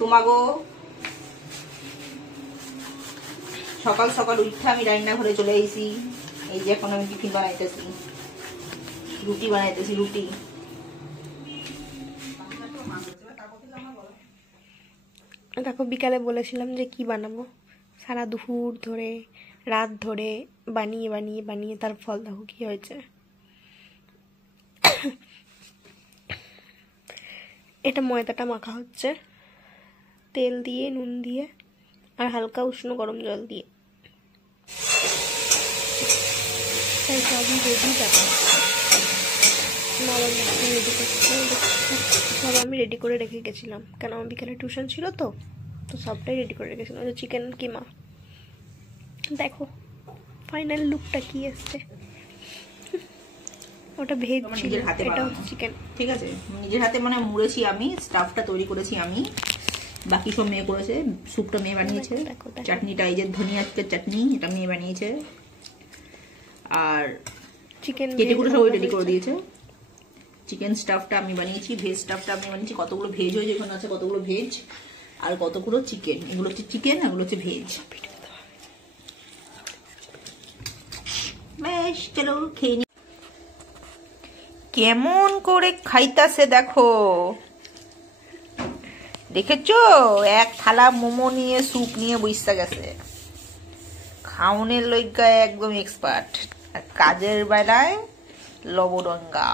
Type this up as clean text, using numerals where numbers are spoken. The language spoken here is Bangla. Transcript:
তোমাগো সকাল সকাল উঠে আমি রান্নাঘরে চলে এসেছি। এই যে এখন আমি টিফিন বানাইতেছি, রুটি বানাইতেছি। রুটি দেখো বিকালে বলেছিলাম যে কি বানাবো, সারা দুপুর ধরে রাত ধরে বানিয়ে বানিয়ে বানিয়ে তার ফল দেখো কি হয়েছে। এটা ময়দাটা মাখা হচ্ছে তেল দিয়ে, নুন দিয়ে আর হালকা উষ্ণ গরম জল দিয়ে। তাই সবই রেডি। দেখো সব আমি রেডি করে রেখে গেছিলাম, কেন আমার বিকালে টিউশন ছিল তো সবটাই রেডি করে রেখেছিলাম। চিকেন কিমা দেখো ফাইনাল লুকটা কি এসছে। ওটা ভেজ ছিল, এটা হচ্ছে চিকেন। ঠিক আছে, নিজের হাতে মানে মুড়েছি আমি, স্টাফটা তৈরি করেছি আমি, বাকি সব মেয়ে করেছে। স্যুপটা মেয়ে বানিয়েছে, চাটনিটা এই যে ধনিয়া চাটনি এটা মেয়ে বানিয়েছে, আর চিকেন কেটে কুটে সবাই রেডি করে দিয়েছে। চিকেন স্টাফটা আমি বানিয়েছি, ভেজ স্টাফটা আমি বানিয়েছি। কতগুলো ভেজ হয়েছে, এখানে আছে কতগুলো ভেজ আর কতগুলো চিকেন। এগুলো হচ্ছে চিকেন, এগুলো হচ্ছে ভেজ। বেশ চলো খেয়ে নি। কেমন করে খাইতাছে দেখো, দেখেছো? এক থালা মোমো নিয়ে স্যুপ নিয়ে বইসা গেছে। খাওনের লইগা একদম এক্সপার্ট, আর কাজের বেলায় লবডঙ্গা।